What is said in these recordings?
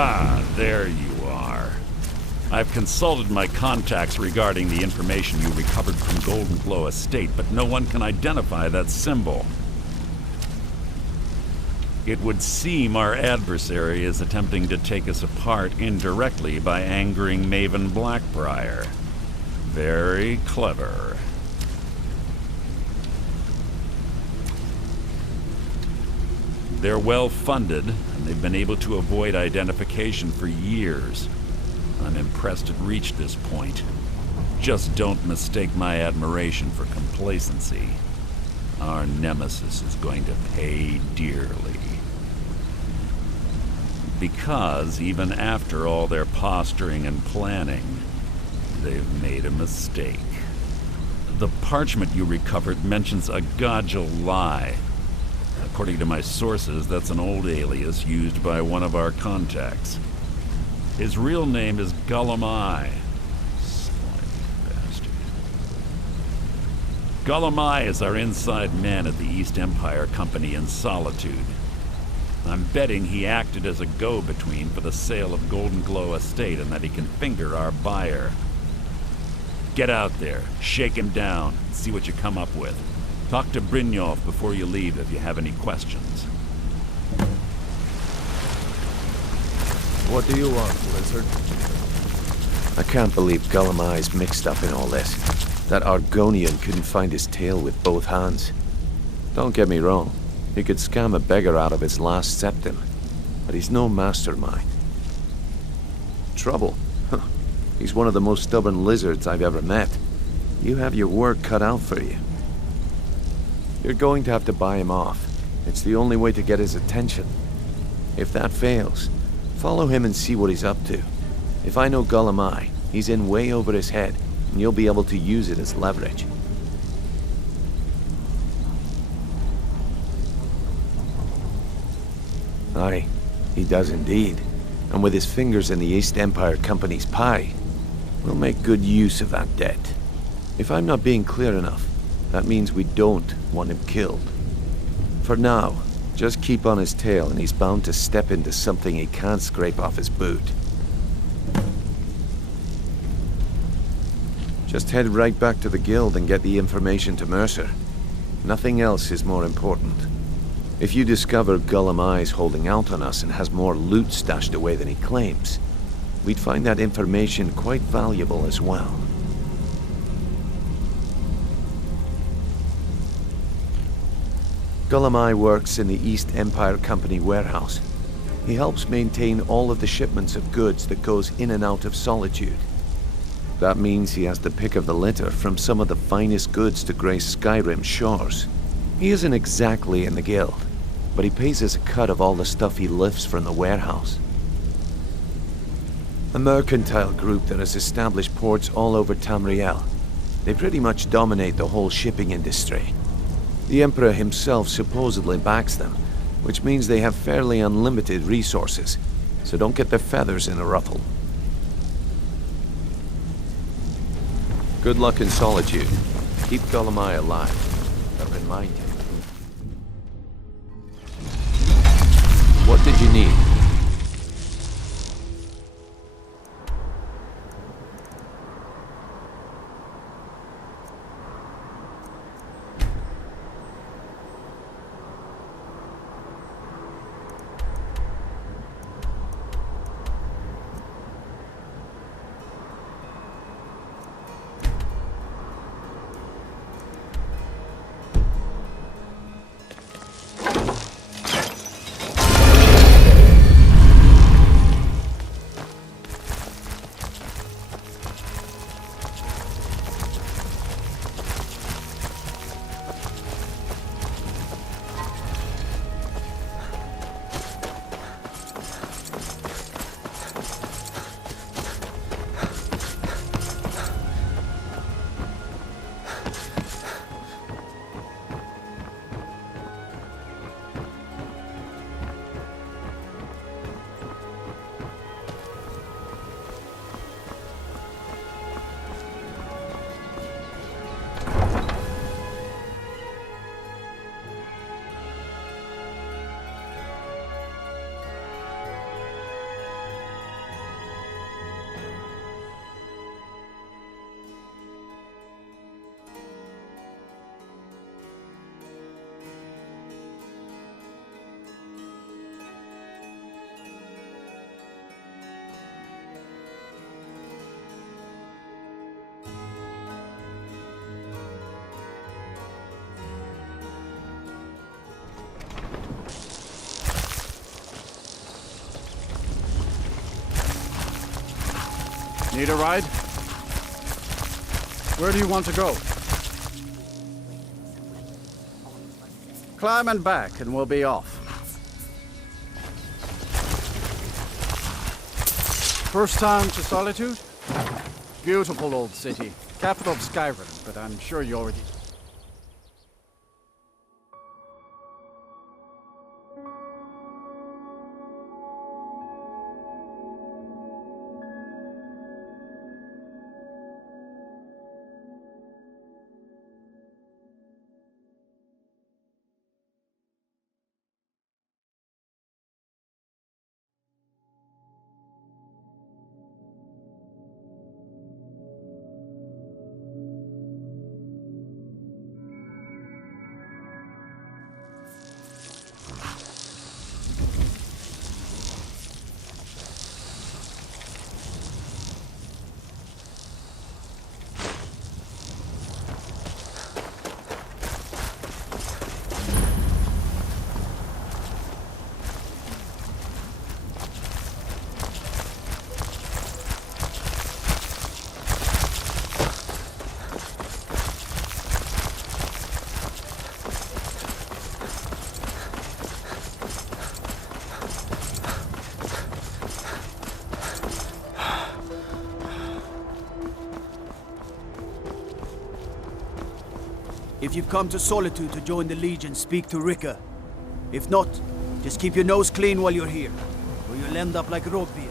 Ah, there you are. I've consulted my contacts regarding the information you recovered from Golden Glow Estate, but no one can identify that symbol. It would seem our adversary is attempting to take us apart indirectly by angering Maven Blackbriar. Very clever. They're well funded, and they've been able to avoid identification for years. I'm impressed it reached this point. Just don't mistake my admiration for complacency. Our nemesis is going to pay dearly. Because even after all their posturing and planning, they've made a mistake. The parchment you recovered mentions a Godjal lie. According to my sources, that's an old alias used by one of our contacts. His real name is Gulamai. Slimy bastard. Gulamai is our inside man at the East Empire Company in Solitude. I'm betting he acted as a go-between for the sale of Golden Glow Estate and that he can finger our buyer. Get out there, shake him down, and see what you come up with. Talk to Brynjolf before you leave if you have any questions. What do you want, Lizard? I can't believe Gulamai's mixed up in all this. That Argonian couldn't find his tail with both hands. Don't get me wrong. He could scam a beggar out of his last septim, but he's no mastermind. Trouble? He's one of the most stubborn lizards I've ever met. You have your work cut out for you. You're going to have to buy him off. It's the only way to get his attention. If that fails, follow him and see what he's up to. If I know Gulamai, he's in way over his head, and you'll be able to use it as leverage. Aye, he does indeed. And with his fingers in the East Empire Company's pie, we'll make good use of that debt. If I'm not being clear enough, that means we don't want him killed. For now, just keep on his tail and he's bound to step into something he can't scrape off his boot. Just head right back to the guild and get the information to Mercer. Nothing else is more important. If you discover Gulamai's holding out on us and has more loot stashed away than he claims, we'd find that information quite valuable as well. Gulamai works in the East Empire Company warehouse. He helps maintain all of the shipments of goods that goes in and out of Solitude. That means he has the pick of the litter from some of the finest goods to grace Skyrim shores. He isn't exactly in the guild, but he pays us a cut of all the stuff he lifts from the warehouse. A mercantile group that has established ports all over Tamriel. They pretty much dominate the whole shipping industry. The Emperor himself supposedly backs them, which means they have fairly unlimited resources, so don't get their feathers in a ruffle. Good luck in Solitude. Keep Gulamai alive, but remind him. What did you need? Need a ride? Where do you want to go? Climb and back, and we'll be off. First time to Solitude? Beautiful old city. Capital of Skyrim, but I'm sure you already... If you've come to Solitude to join the Legion, speak to Rika. If not, just keep your nose clean while you're here, or you'll end up like Robbie.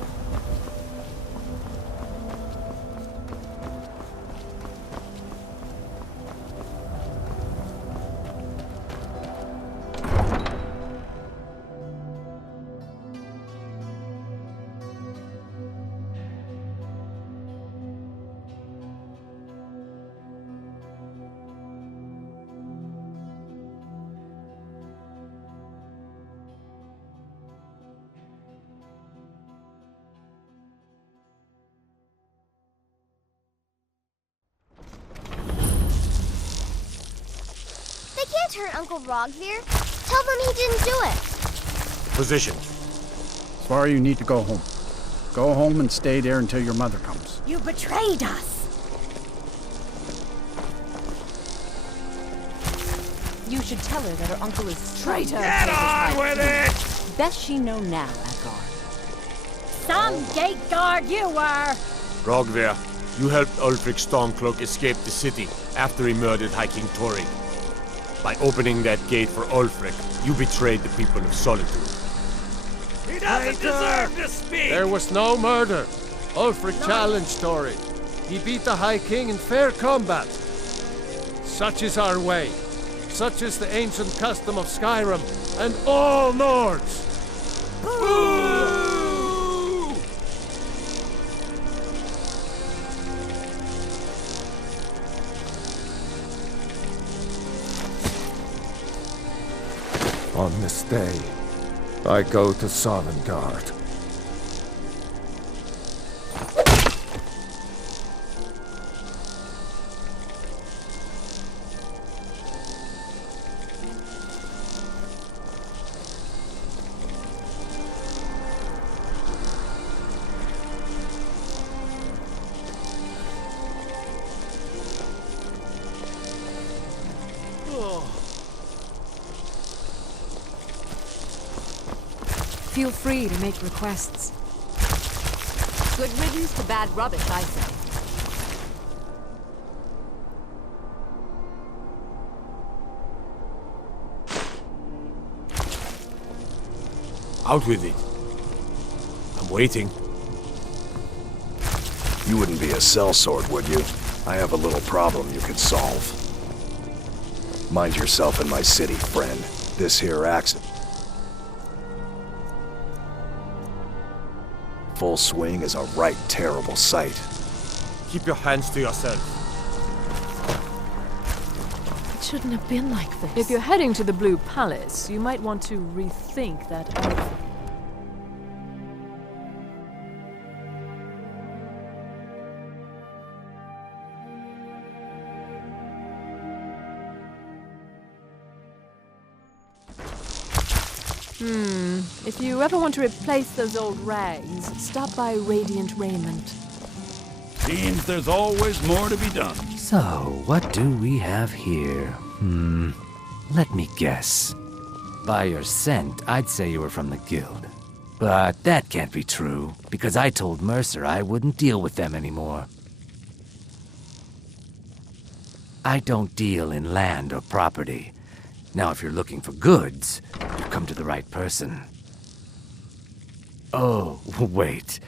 Hurt Uncle Rogvir. Tell them he didn't do it. Position. Sorry, you need to go home. Go home and stay there until your mother comes. You betrayed us! You should tell her that her uncle is Traitor! Get on with it! Best she know now, Edgar. Some gate guard you were! Rogvir, you helped Ulfric Stormcloak escape the city after he murdered High King Torrig. By opening that gate for Ulfric, you betrayed the people of Solitude. He doesn't deserve to speak! There was no murder. Ulfric challenged Torrig. He beat the High King in fair combat. Such is our way. Such is the ancient custom of Skyrim and all Nords. Boo! On this day, I go to Sovngarde. Feel free to make requests. Good riddance to bad rubbish, I say. Out with it. I'm waiting. You wouldn't be a sellsword, would you? I have a little problem you could solve. Mind yourself in my city, friend. This here accident. Full swing is a right terrible sight. Keep your hands to yourself. It shouldn't have been like this. If you're heading to the Blue Palace, you might want to rethink that oath. If you ever want to replace those old rags, stop by Radiant Raiment. Seems there's always more to be done. So, what do we have here? Let me guess. By your scent, I'd say you were from the guild. But that can't be true, because I told Mercer I wouldn't deal with them anymore. I don't deal in land or property. Now, if you're looking for goods, you've come to the right person. Oh, wait.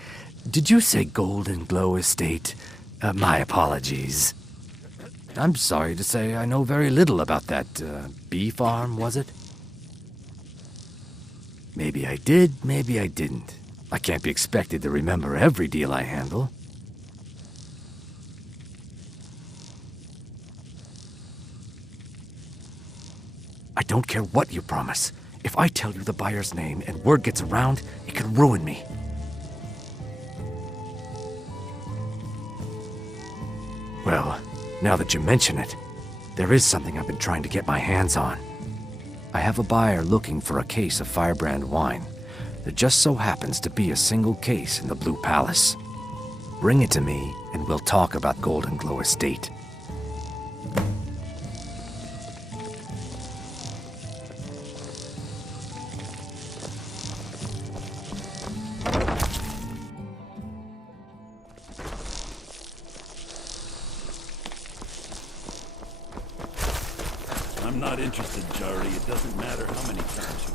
Did you say Golden Glow Estate? My apologies. I'm sorry to say I know very little about that, bee farm, was it? Maybe I did, maybe I didn't. I can't be expected to remember every deal I handle. I don't care what you promise. If I tell you the buyer's name and word gets around, it could ruin me. Well, now that you mention it, there is something I've been trying to get my hands on. I have a buyer looking for a case of Firebrand wine. There just so happens to be a single case in the Blue Palace. Bring it to me, and we'll talk about Golden Glow Estate. I'm not interested, Jari. It doesn't matter how many times you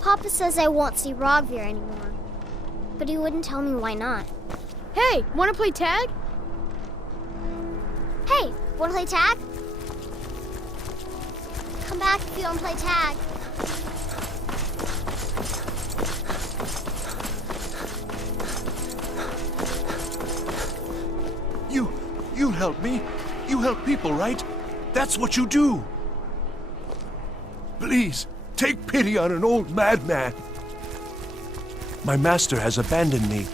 Papa says I won't see Rogvir anymore. But he wouldn't tell me why not. Hey, wanna play tag? Hey, wanna play tag? Come back if you wanna play tag. You help me. You help people, right? That's what you do. Please, take pity on an old madman. My master has abandoned me,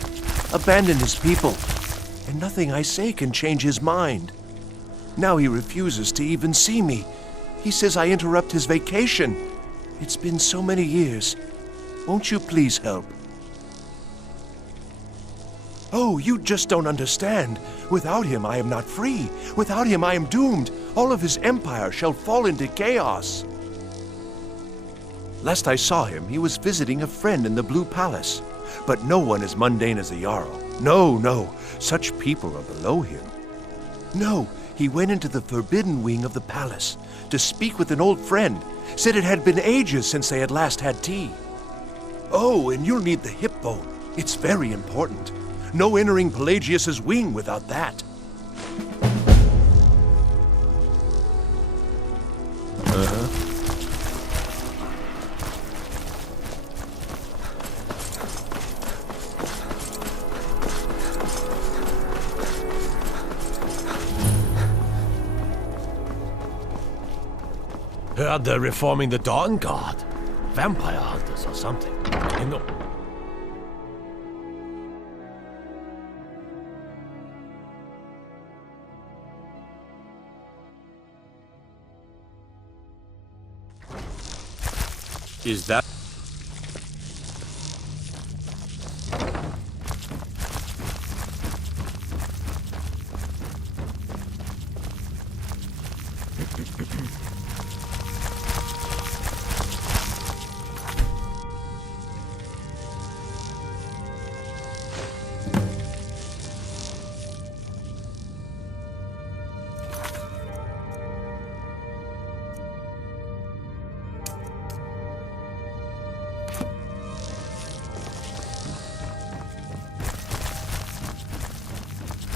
abandoned his people, and nothing I say can change his mind. Now he refuses to even see me. He says I interrupt his vacation. It's been so many years. Won't you please help? Oh, you just don't understand. Without him, I am not free. Without him, I am doomed. All of his empire shall fall into chaos. Last I saw him, he was visiting a friend in the Blue Palace. But no one as mundane as the Jarl. No, no. Such people are below him. No, he went into the forbidden wing of the palace to speak with an old friend. Said it had been ages since they had last had tea. Oh, and you'll need the hip bone. It's very important. No entering Pelagius's wing without that. Heard they're reforming the Dawn Guard. Vampire hunters or something. You know. Is that...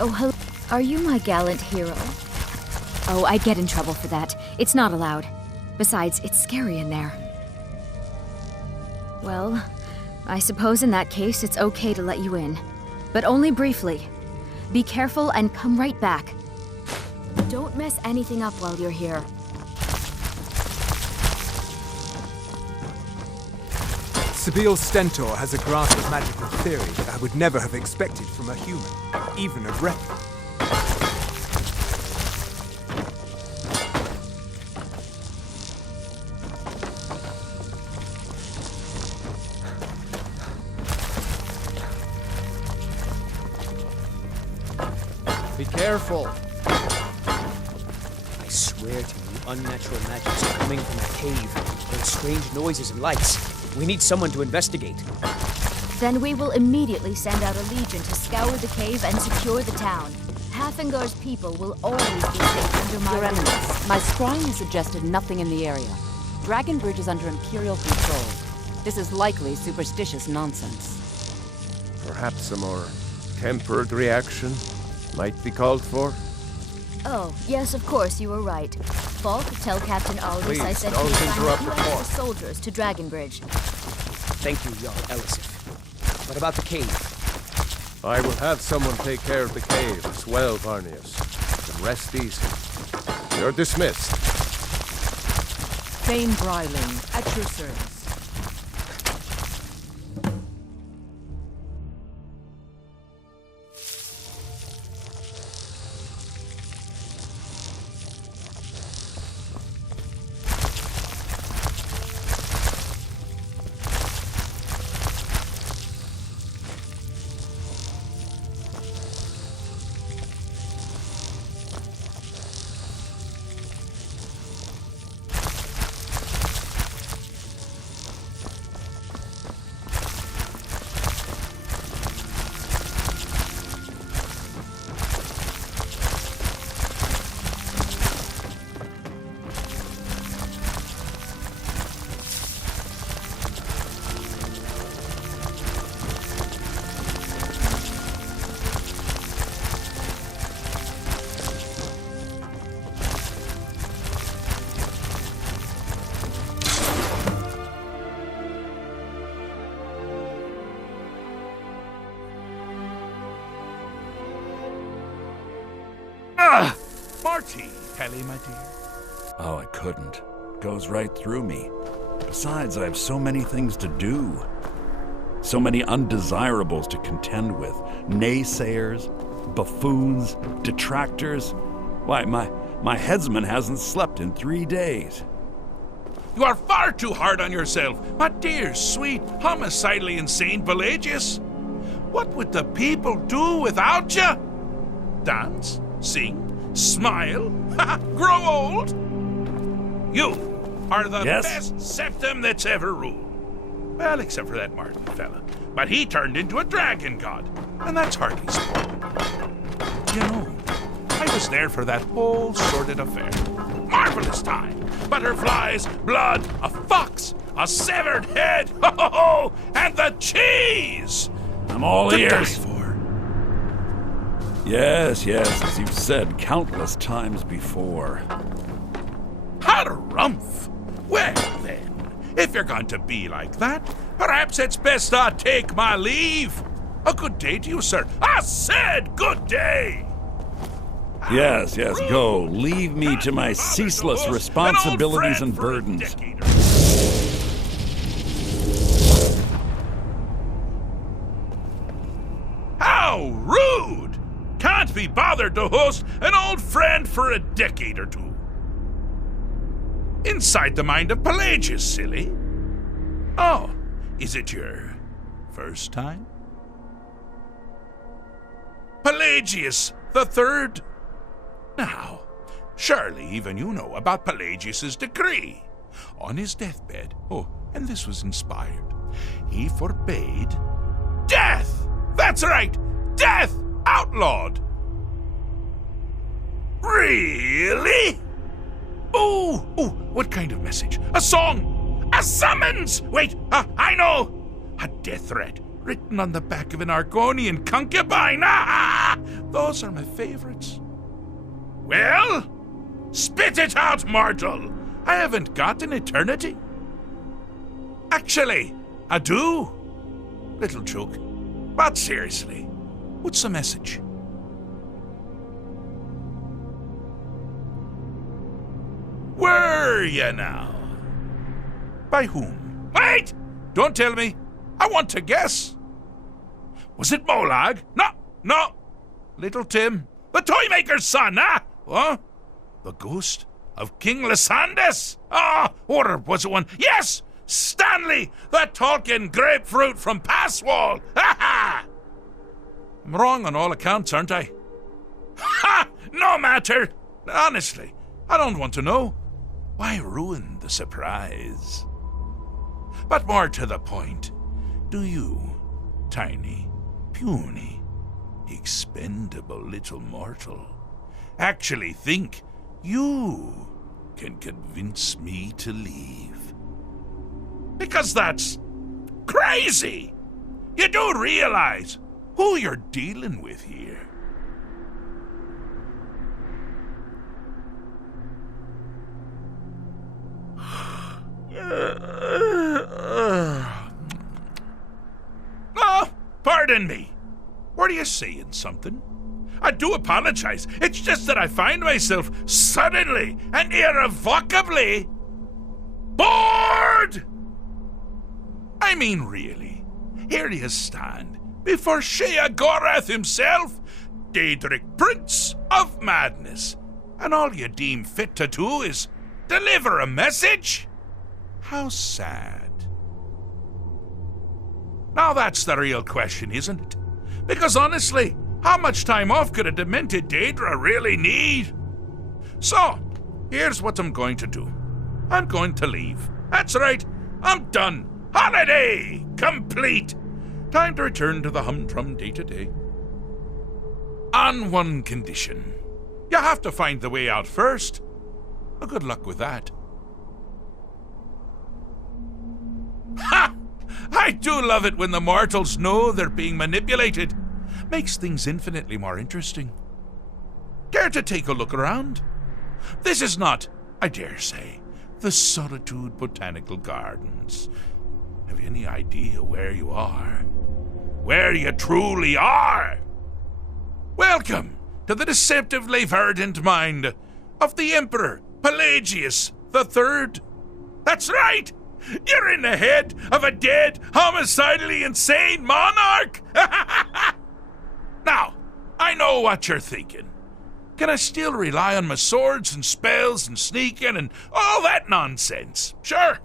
Oh, hello. Are you my gallant hero? Oh, I'd get in trouble for that. It's not allowed. Besides, it's scary in there. Well, I suppose in that case it's okay to let you in. But only briefly. Be careful and come right back. Don't mess anything up while you're here. Sabille Stentor has a grasp of magical theory that I would never have expected from a human, even a Breton. Be careful. I swear to you, unnatural magics are coming from that cave. There's strange noises and lights. We need someone to investigate. Then we will immediately send out a legion to scour the cave and secure the town. Hafingar's people will always be safe under my Your rule. Eminence, my scrying has suggested nothing in the area. Dragon Bridge is under Imperial control. This is likely superstitious nonsense. Perhaps a more tempered reaction might be called for? Oh, yes, of course, you were right. Falk, tell Captain Aldous I Please, said don't he assigned interrupt the report. extra soldiers to Dragon Bridge. Thank you, Jarl Elisif. What about the cave? I will have someone take care of the cave as well, Varnius. You can rest easy. You're dismissed. Thane Bryling, at your service. Marty! Kelly, my dear. Oh, I couldn't. Goes right through me. Besides, I have so many things to do. So many undesirables to contend with. Naysayers, buffoons, detractors. Why, my headsman hasn't slept in 3 days. You are far too hard on yourself, my dear, sweet, homicidally insane Pelagius. What would the people do without you? Dance? Sing? Smile? Grow old? You are the best septum that's ever ruled. Well, except for that Martin fella. But he turned into a dragon god, and that's hardly sport. You know, I was there for that whole sordid affair. Marvelous time. Butterflies, blood, a fox, a severed head, ho, and the cheese! I'm all to ears. die for. Yes, as you've said countless times before. Harumph! Well then, if you're going to be like that, perhaps it's best I take my leave. A good day to you, sir. I said good day! Yes, go. Leave me to my ceaseless responsibilities and burdens. How rude! Can't be bothered to host an old friend for a decade or two. Inside the mind of Pelagius, silly. Oh, is it your first time? Pelagius the Third? Now, surely even you know about Pelagius's decree. On his deathbed, and this was inspired, he forbade death! That's right! Death! Outlawed! Really? Oh, what kind of message? A song? A summons? Wait, I know! A death threat written on the back of an Argonian concubine. Those are my favorites. Well, spit it out, mortal. I haven't got an eternity. Actually, I do. Little joke. But seriously, what's the message? Were you now? By whom? Wait! Don't tell me. I want to guess. Was it Molag? No. Little Tim. The Toymaker's son, Huh? The ghost of King Lysandas? Or was it one? Yes! Stanley, the talking grapefruit from Passwall! I'm wrong on all accounts, aren't I? Ha! No matter! Honestly, I don't want to know. Why ruin the surprise? But more to the point, do you, tiny, puny, expendable little mortal, actually think you can convince me to leave? Because that's crazy! You do realize who you're dealing with here. Oh, pardon me. Were you saying something? I do apologize. It's just that I find myself suddenly and irrevocably bored! I mean, really. Here you stand before Sheogorath himself, Daedric Prince of Madness, and all you deem fit to do is deliver a message? How sad. Now that's the real question, isn't it? Because honestly, how much time off could a demented Daedra really need? So, here's what I'm going to do. I'm going to leave. That's right, I'm done. Holiday complete. Time to return to the humdrum day-to-day. On one condition. You have to find the way out first. Well, good luck with that. Ha! I do love it when the mortals know they're being manipulated. Makes things infinitely more interesting. Care to take a look around? This is not, I dare say, the Solitude Botanical Gardens. Have you any idea where you are? Where you truly are? Welcome to the deceptively verdant mind of the Emperor Pelagius III. That's right! You're in the head of a dead, homicidally insane monarch! Now, I know what you're thinking. Can I still rely on my swords and spells and sneaking and all that nonsense? Sure.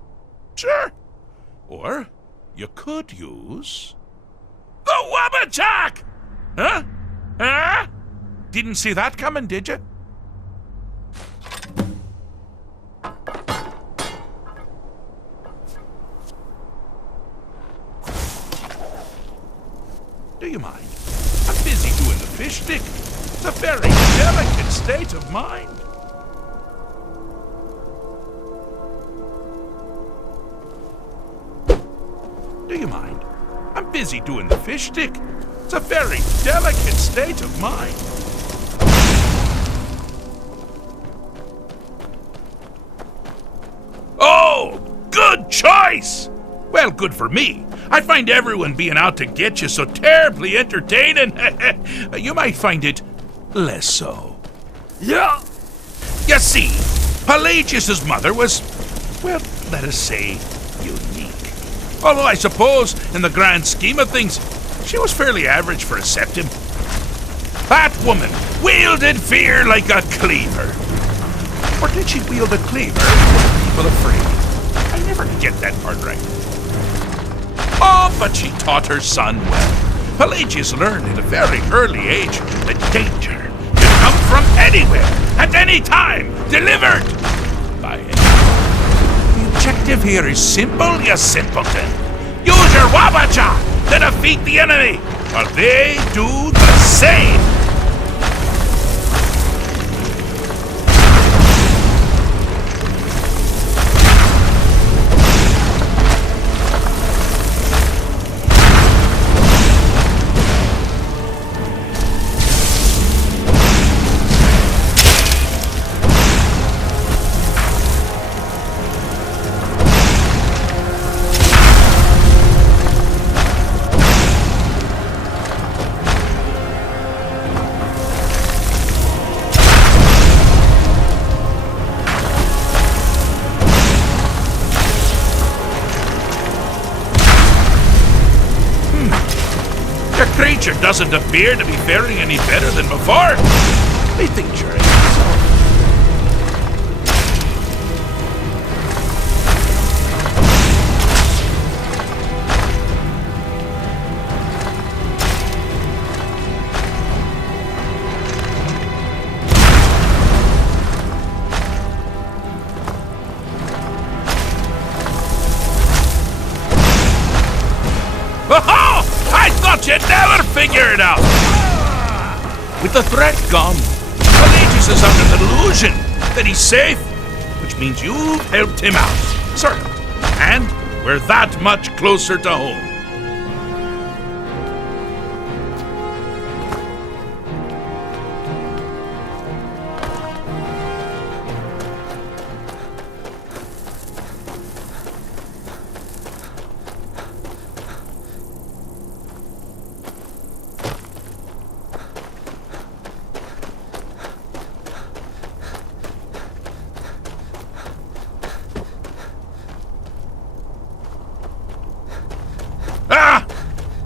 Or you could use the Wabbajack! Huh? Didn't see that coming, did you? Do you mind? I'm busy doing the fish stick. It's a very delicate state of mind. Do you mind? I'm busy doing the fish stick. It's a very delicate state of mind. Oh, good choice! Well, good for me. I find everyone being out to get you so terribly entertaining. You might find it less so. Yeah. You see, Pelagius's mother was, well, let us say, unique. Although I suppose, in the grand scheme of things, she was fairly average for a septim. That woman wielded fear like a cleaver. Or did she wield a cleaver with people afraid? I never get that part right. Oh, but she taught her son well. Pelagius learned at a very early age that danger can come from anywhere, at any time, delivered by anyone. The objective here is simple, you simpleton. Use your Wabbajack to defeat the enemy, while they do the same. Creature doesn't appear to be faring any better than before. They think you're an asshole. thought you'd never figure it out! With the threat gone, Pelagius is under the delusion that he's safe, which means you've helped him out, sir. And we're that much closer to home.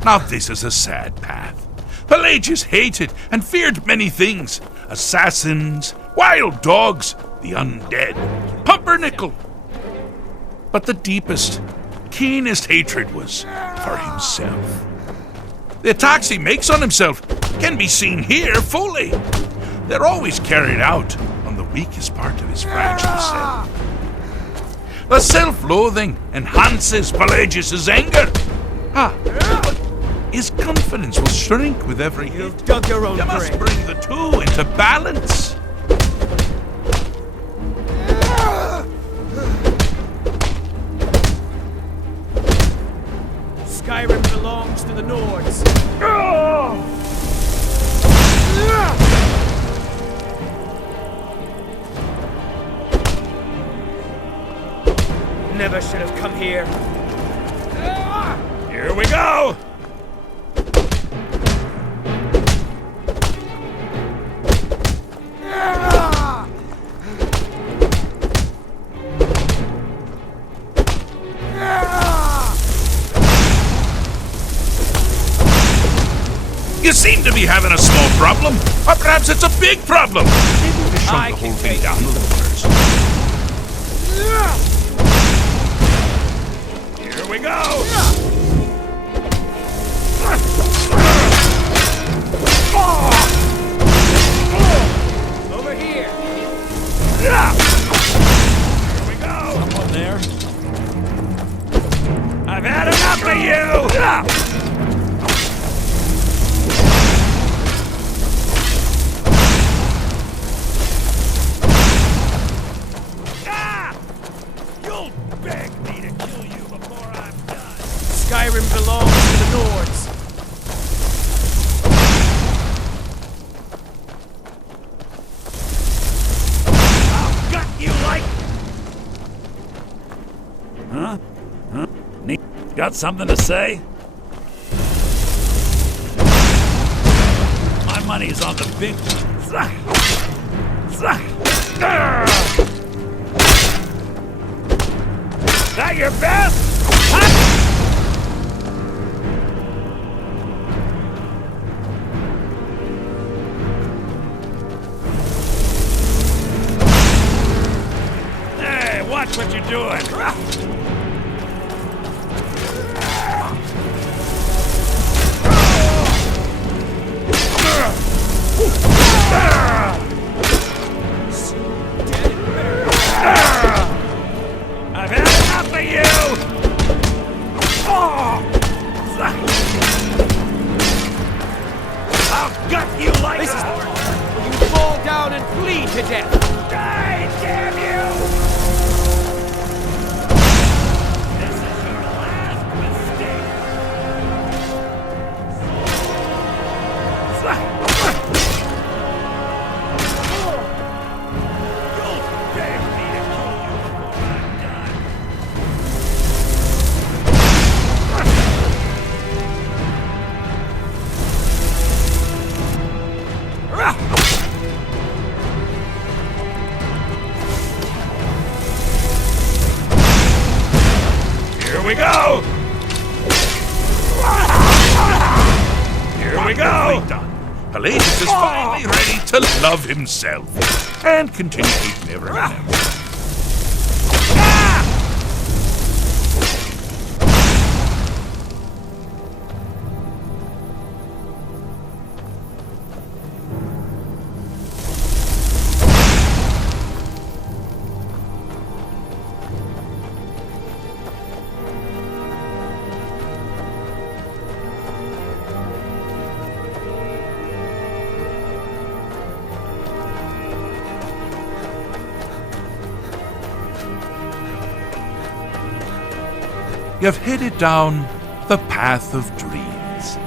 Now this is a sad path. Pelagius hated and feared many things. Assassins, wild dogs, the undead, pumpernickel. But the deepest, keenest hatred was for himself. The attacks he makes on himself can be seen here fully. They're always carried out on the weakest part of his fragile self. The self-loathing enhances Pelagius's anger. But his confidence will shrink with every hit. You've dug your own You must grave. bring the two into balance. Skyrim belongs to the Nords. Never should have come here. Here we go! You seem to be having a small problem, or perhaps it's a big problem. Maybe we shrunk the whole thing down a little first. Here we go! Over here. Here we go! Someone there? I've had enough of you! You'll beg me to kill you before I'm done. Skyrim belongs to the Nords. I'll gut you like... Huh? Huh? Got something to say? My money's on the big one. That your best? Huh? Hey, watch what you're doing. I've had enough of you! I'll gut you like This is the part where you fall down and bleed to death. Die, damn you! This is your last mistake. You'll beg me to kill you before I'm done. Here we go! Here we go! Pelagius is finally ready to love himself and continue hating everyone else. you've headed down the path of dreams.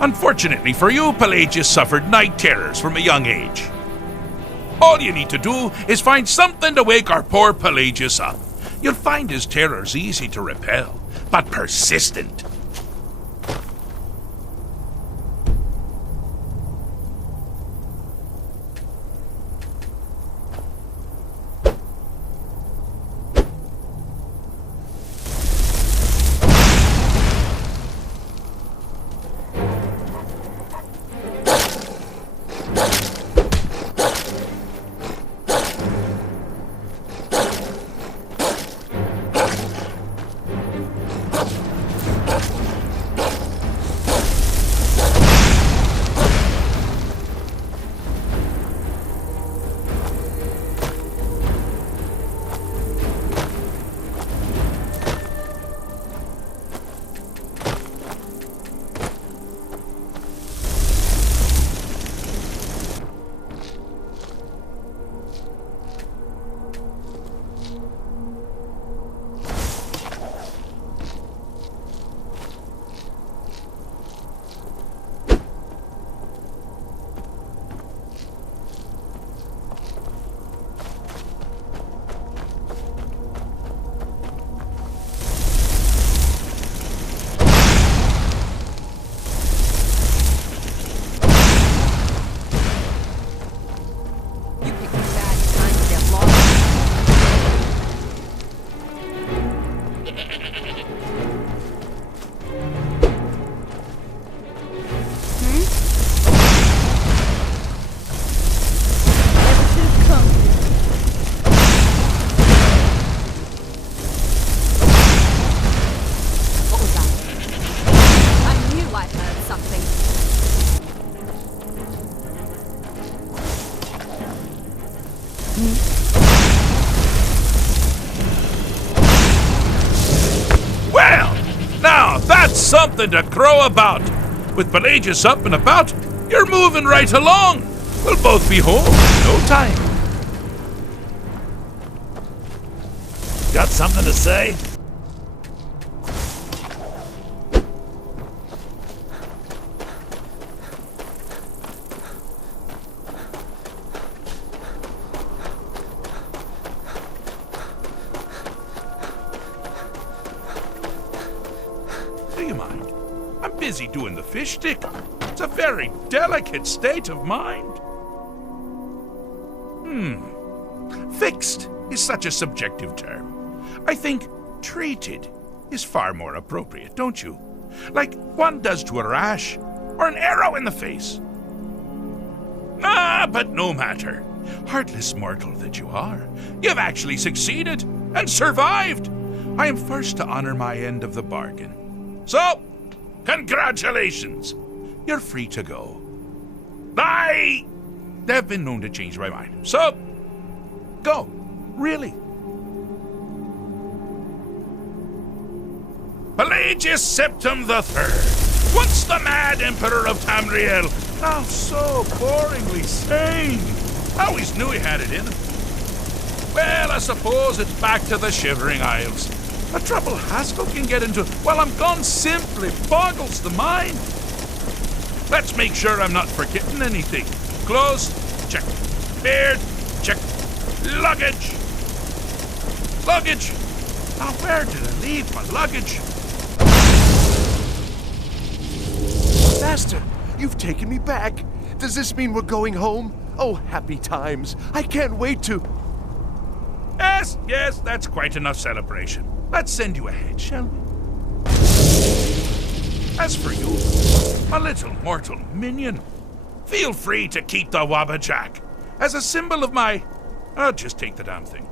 Unfortunately for you, Pelagius suffered night terrors from a young age. All you need to do is find something to wake our poor Pelagius up. You'll find his terrors easy to repel, but persistent. Well, now that's something to crow about. With Pelagius up and about, you're moving right along. We'll both be home in no time. Got something to say? Do you mind? I'm busy doing the fish stick. It's a very delicate state of mind. Fixed is such a subjective term. I think treated is far more appropriate, don't you? Like one does to a rash or an arrow in the face. But no matter. Heartless mortal that you are, you've actually succeeded and survived. I am first to honor my end of the bargain. So, congratulations. You're free to go. I have been known to change my mind. So, go. Really. Pelagius Septim III, once the mad Emperor of Tamriel, now so boringly sane. I always knew he had it in him. Well, I suppose it's back to the Shivering Isles. The trouble Haskell can get into while I'm gone simply boggles the mind. Let's make sure I'm not forgetting anything. Clothes, check. Beard, check. Luggage. Luggage. Now, where did I leave my luggage? Master, you've taken me back. Does this mean we're going home? Oh, happy times. I can't wait to... Yes, that's quite enough celebration. Let's send you ahead, shall we? As for you, a little mortal minion, feel free to keep the Wabbajack as a symbol of my... I'll just take the damn thing.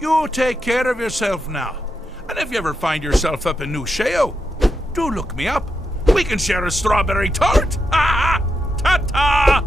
You take care of yourself now. And if you ever find yourself up in New Sheo, do look me up. We can share a strawberry tart. Ha! Ta-ta!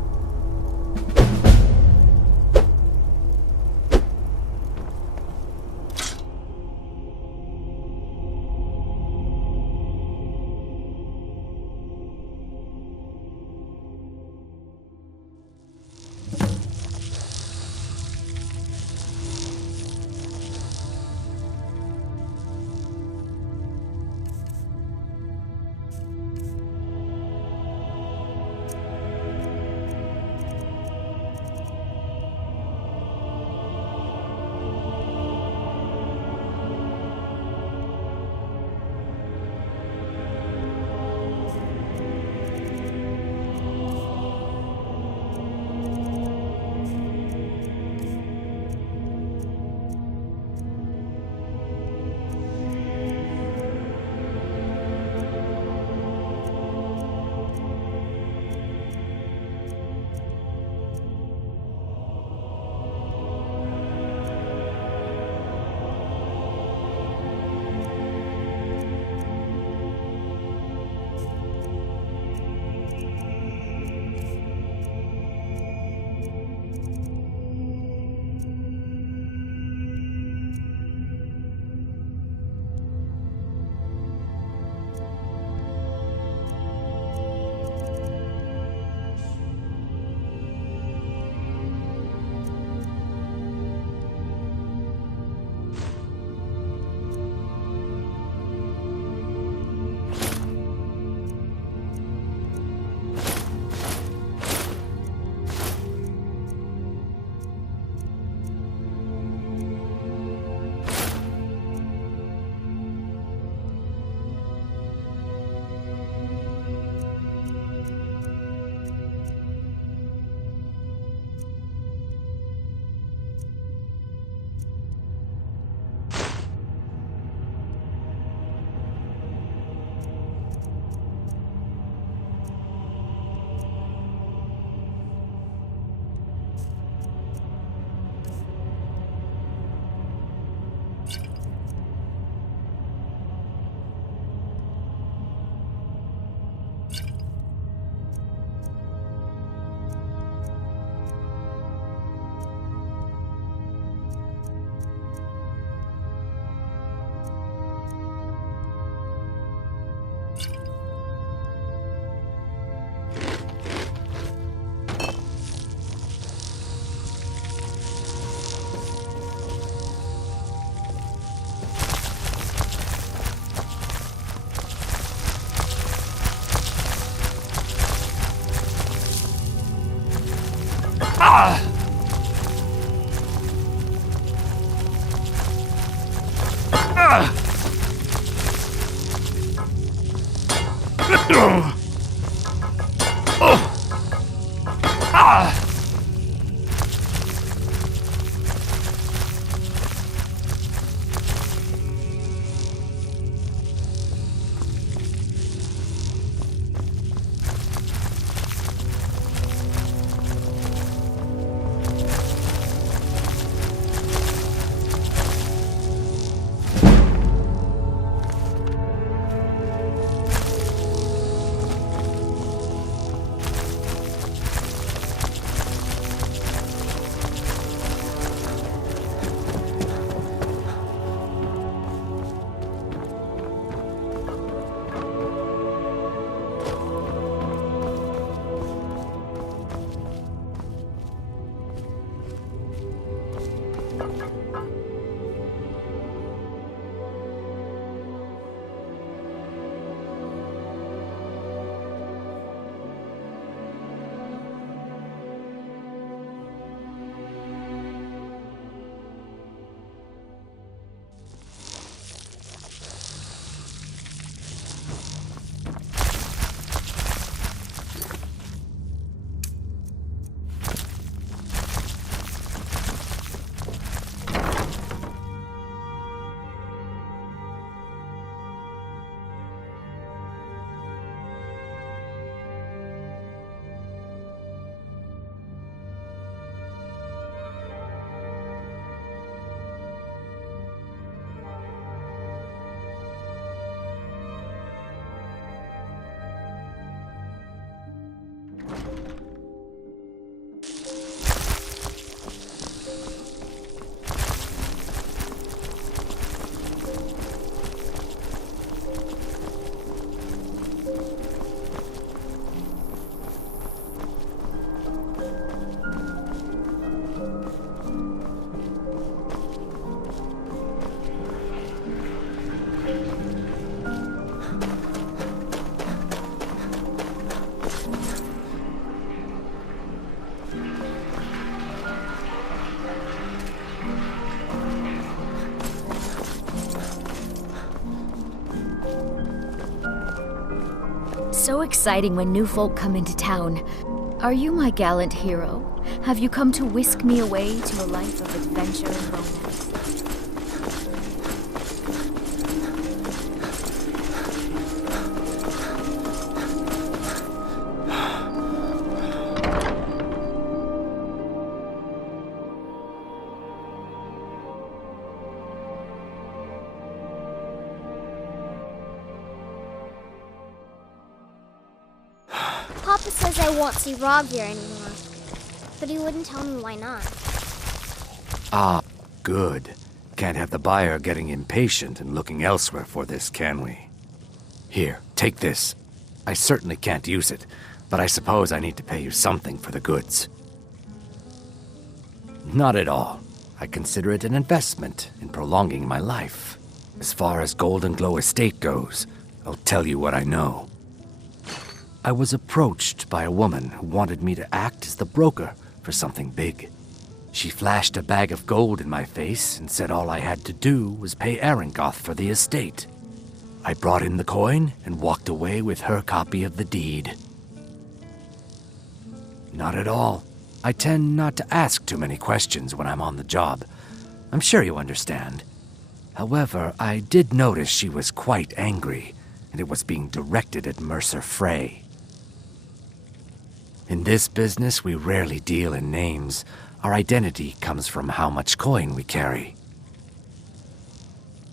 So exciting when new folk come into town. Are you my gallant hero? Have you come to whisk me away to a life of adventure and romance? Papa says I won't see Rogvir anymore, but he wouldn't tell me why not. Ah, good. Can't have the buyer getting impatient and looking elsewhere for this, can we? Here, take this. I certainly can't use it, but I suppose I need to pay you something for the goods. Not at all. I consider it an investment in prolonging my life. As far as Golden Glow Estate goes, I'll tell you what I know. I was approached by a woman who wanted me to act as the broker for something big. She flashed a bag of gold in my face and said all I had to do was pay Arangoth for the estate. I brought in the coin and walked away with her copy of the deed. Not at all. I tend not to ask too many questions when I'm on the job. I'm sure you understand. However, I did notice she was quite angry, and it was being directed at Mercer Frey. In this business, we rarely deal in names. Our identity comes from how much coin we carry.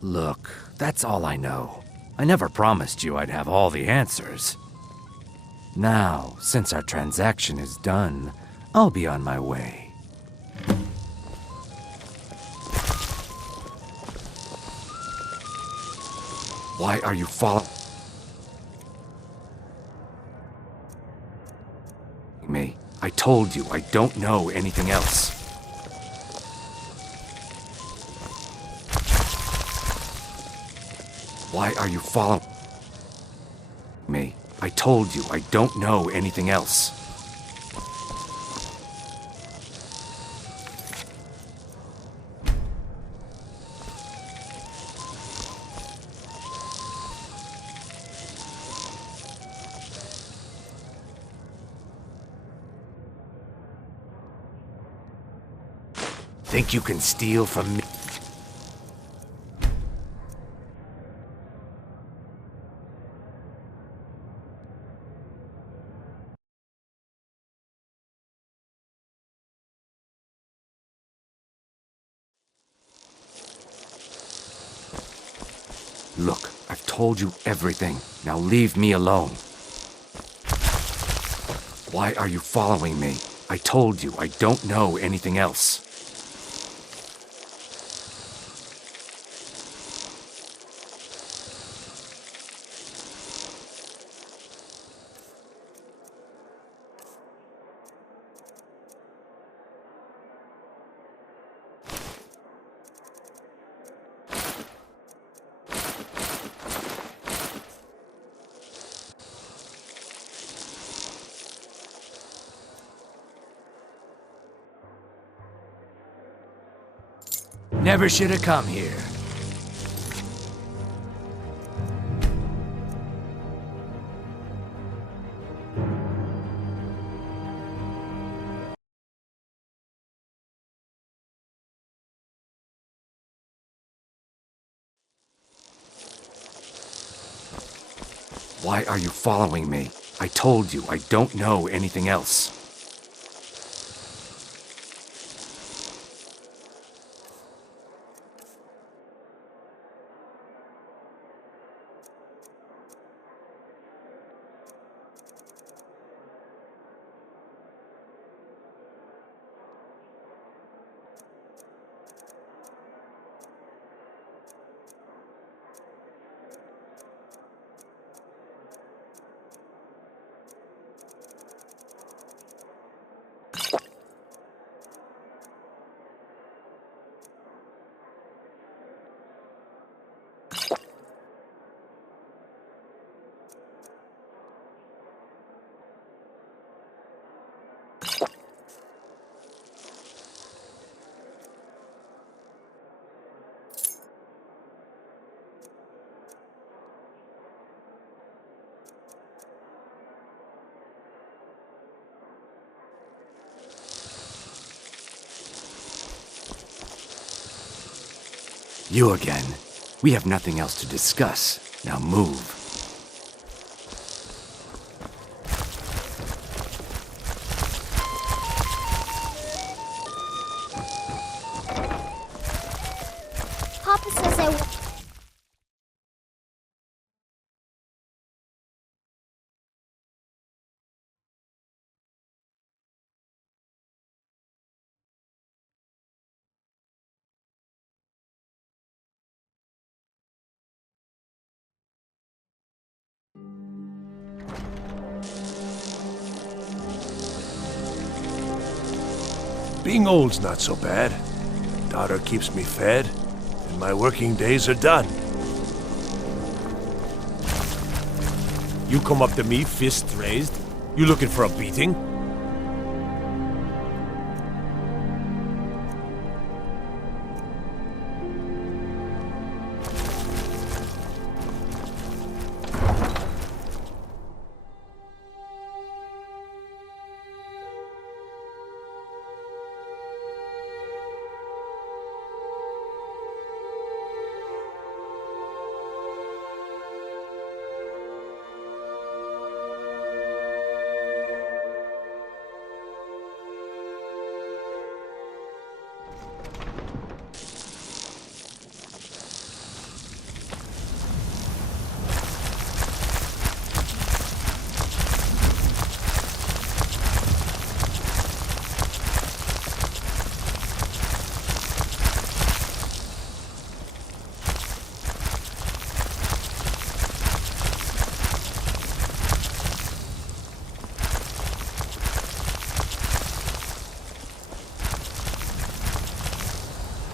Look, that's all I know. I never promised you I'd have all the answers. Now, since our transaction is done, I'll be on my way. Why are you following me? I told you I don't know anything else. Why are you following me? I told you I don't know anything else. Think you can steal from me? Look, I've told you everything. Now leave me alone. Why are you following me? I told you I don't know anything else. Never should have come here. Why are you following me? I told you I don't know anything else. You again. We have nothing else to discuss. Now move. Papa says I... Being old's not so bad. Daughter keeps me fed, and my working days are done. You come up to me, fist raised? You looking for a beating?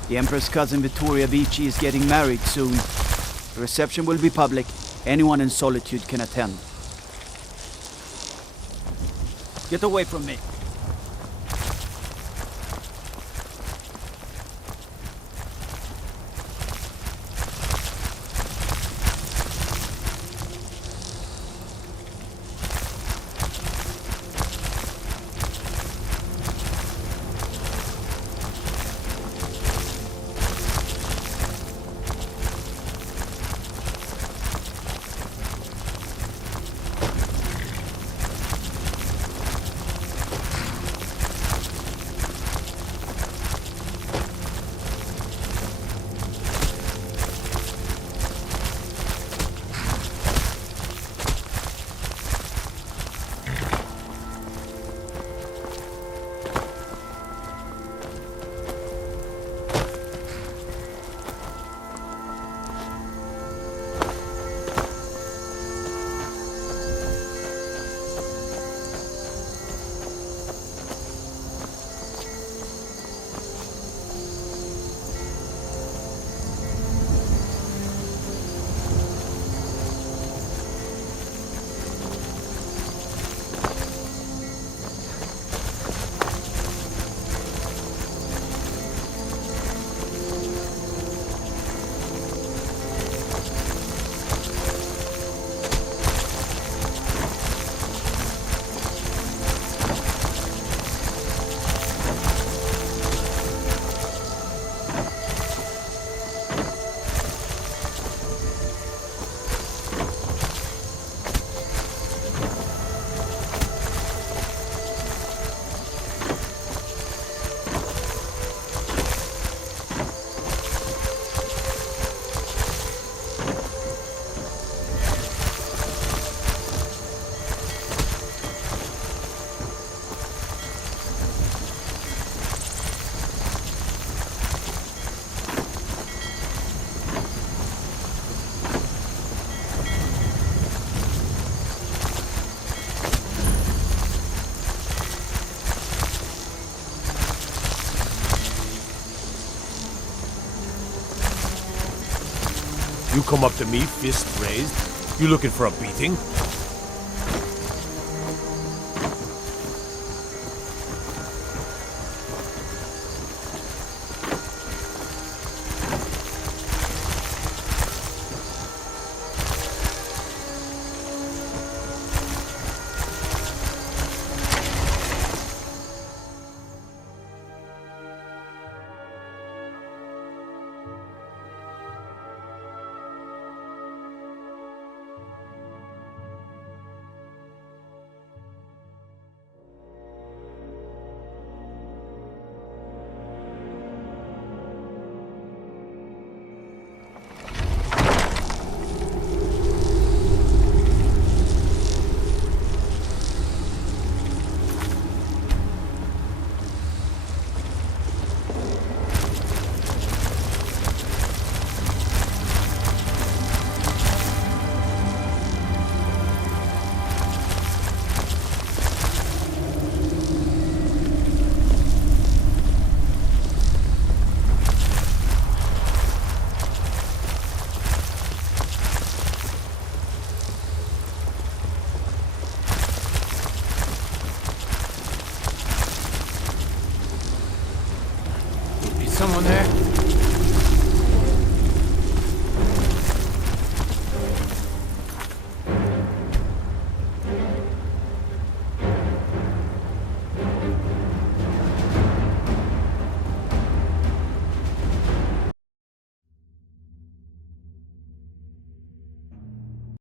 The Emperor's cousin Vittoria Vici is getting married soon. The reception will be public. Anyone in Solitude can attend. Get away from me. You come up to me, fist raised? You looking for a beating? Someone there?